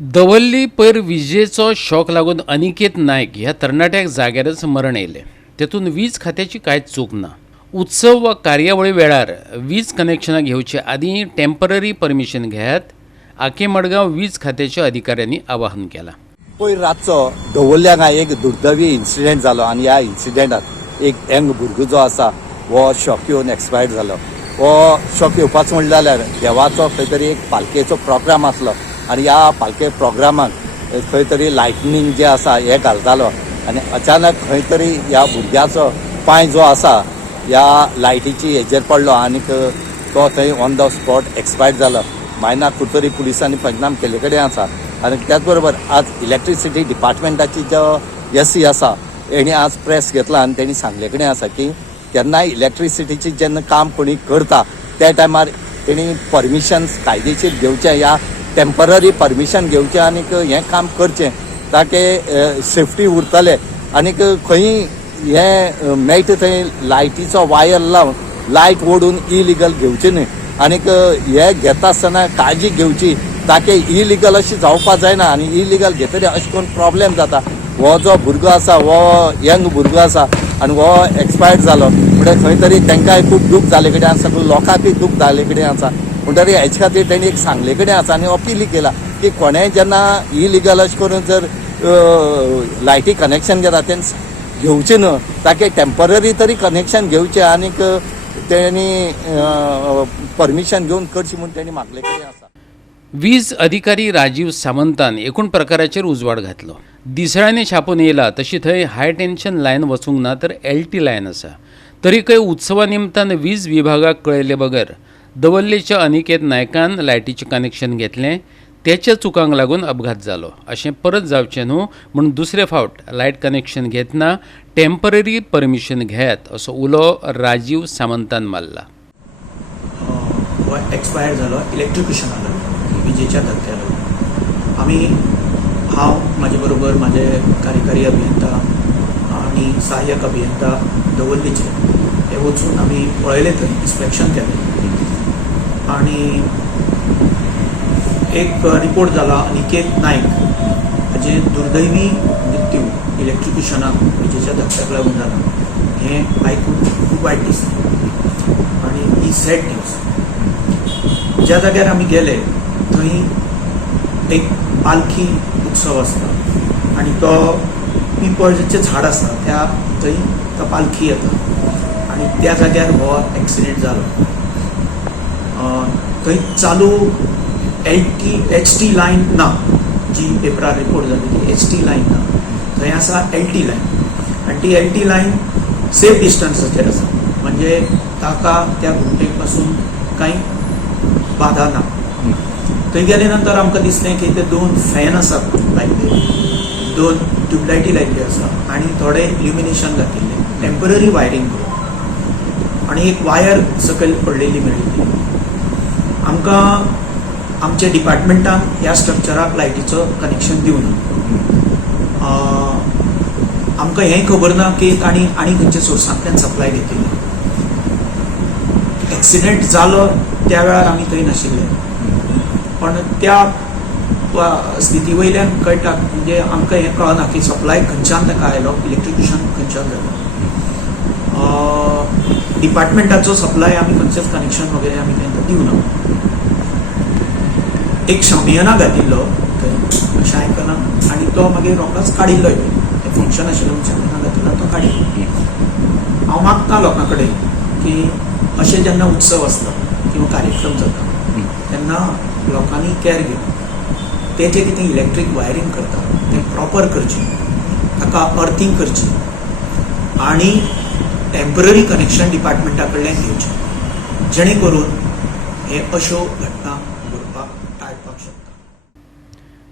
दवल्ली पैर विजेचो शॉक लागून अनिकेत नायक ह्या तरणाट्याक जाग्यारच मरण येयलें. तेतून वीज खात्याची कांयच चूक ना. उत्सव वा कार्यावळी वेळार वीज कनेक्शनां घेवचे आदीं टेम्पररी परमिशन घेयात, आके मडगांव वीज खात्याच्या अधिकाऱ्यांनी आवाहन केलां. पयर रातचो दवल्ल्याक एक दुर्दैवी इन्सिडेंट जालो आनी ह्या इन्सिडेंटात एक यंग भुरगो जो आसा हो शॉक येवन एक्सपायर्ड जालो. हो शॉक येवपाचो म्हणलें जाल्यार देवाचो खंय तरी एक पालखेचो प्रोग्राम आसलो आनी ह्या पालखे प्रोग्रामाक खंय तरी लायटनींग जे आसा हे घालतालो आनी अचानक खंय तरी ह्या भुरग्याचो पांय जो आसा ह्या लायटीची हेजेर पडलो आनीक तो थंय ऑन द स्पॉट एक्सपायर्ड जालो. मायना कुर्तोरी पुलिसांनी पंचनाम केले कडेन आसा आनी त्याच बरोबर आज इलेक्ट्रिसिटी डिपार्टमेंटाची जो एसी आसा हेणी आज प्रेस घेतला आनी तेणी सांगले कडेन आसा की केन्नाय इलेक्ट्रिसिटीची जेन्ना काम कोणी करता त्या टायमार तेणी परमिशन्स कायदेशीर घेवचें या टेम्पररी परमिशन घेवचें आनीक हें काम करचें ताके सेफ्टी उरतले आनीक खंय हें मेळटा थंय लायटीचो वायर लावन लायट ओडून इलिगल घेवचें न्हय आनीक हे घेता आसतना काळजी घेवची ताके इलिगल अशें जावपा जायना आनी इलिगल घेतरी अशें करून प्रॉब्लेम जाता. हो जो भुरगो आसा हो यंग भुरगो आसा आनी हो एक्सपायर्ड जालो म्हणटकीर खंय तरी तांकांय खूब दूख जाले कडेन आसा लोकांकूय दूख जाले कडेन आसा म्हणटरी हेचे खातीर तेणी एक सांगले कडेन आसा आनी अपील केला की कोणेंय जेन्ना इलिगल अशें करून जर लायटी कनेक्शन घेता तेन्ना घेवचें न्हय ताके टेम्पररी तरी कनेक्शन घेवचें आनीक तेणी परमिशन घेवन करची म्हूण तेणी मागले कडेन आसा. वीज अधिकारी राजीव सामंतान एकूण प्रकाराचेर उजवाड घातलो. दिसळ्यांनी छापून येयला तशी थंय हाय टेन्शन लायन वचूंक ना तर LT लायन आसा. तरीकय उत्सवा निमतान वीज विभागाक कळयले बगर दवल्लेच्या अनिकेत नायकान लायटीचें कनेक्शन घेतलें. त्याच्या चुकांक लागून अपघात जालो अशें परत जावचें न्हू म्हूण दुसरे फावट लायट कनेक्शन घेतना टेम्पररी परमिशन घेयात असो उलो राजीव सामंतान मारला. एक्सपायर जालो इलेक्ट्रिक्युशनाक लागून विजेच्या धक्क्या लागून आमी हांव म्हाजे बरोबर म्हाजे कार्यकारी अभियंता आनी सहाय्यक अभियंता दवल्लीचे हे वचून आमी पळयले थंय इन्स्पेक्शन केलें आनी एक रिपोर्ट जाला अनिकेत नायक हाजे दुर्दैवी मृत्यू इलेक्ट्रिक्युशनाक विजेच्या धक्क्याक लागून जाला हें आयकून खूब वायट दिसता आनी ही सॅड न्यूज. ज्या जाग्यार आमी गेले थंय एक पालखी उत्सव आसता आनी तो पिपळाचें झाड आसा त्या थंय तो पालखी येता आनी त्या जाग्यार हो एक्सिडेंट जालो. थंय चालू HT लायन ना जी पेपरार रिपोर्ट जाली ती HT लायन ना थंय आसा LT लायन आनी ती LT लायन सेफ डिस्टन्साचेर आसा म्हणजे ताका त्या घुमटेक पासून कांय बाधा ना. थंय गेले नंतर आमकां दिसलें की ते 2 फॅन आसात लायिल्ले 2 ट्यूबलायटी लायिल्ल्यो आसा आनी थोडे इल्युमिनेशन घातिल्लें टेम्पररी वायरींग करून आनी एक वायर सकयल पडलेली मेळिल्ली. आमकां आमच्या डिपार्टमेंटान ह्या स्ट्रक्चराक लायटीचो कनेक्शन दिवना. आमकां हेंय खबर ना की तांणी आनी खंयच्या सोर्सांतल्यान सप्लाय घेतिल्ली. एक्सिडेंट जालो त्या वेळार आमी थंय नाशिल्ले पण त्या स्थिती वयल्यान कळटा म्हणजे आमकां हें कळना की सप्लाय खंयच्यान ताका आयलो इलेक्ट्रिक्युशन खंयच्यान जालो. डिपार्टमेंटाचो सप्लाय आमी खंयचेंच कनेक्शन वगैरे आमी तांकां दिवना. एक शामियाना घातिल्लो थंय अशें आयकना आनी तो मागीर रोखडोच काडिल्लोय तें फंक्शन आशिल्लो शामियाना घातिल्लो तो काडिल्लो. हांव मागता लोकां कडेन की अशें जेन्ना उत्सव आसता किंवा कार्यक्रम जाता तेन्ना लोकांनी केअर घेवप तें जें कितें इलेक्ट्रीक वायरींग करता तें प्रॉपर करचें ताका अर्थिंग करचें आनी टेम्पररी कनेक्शन डिपार्टमेंटा कडल्यान घेवचें जेणे करून हे अश्यो घटना घडपाक टाळपाक शकता.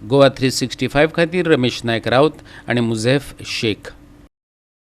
गोवा 365 खातीर रमेश नायक रावत आनी मुझेफ शेख.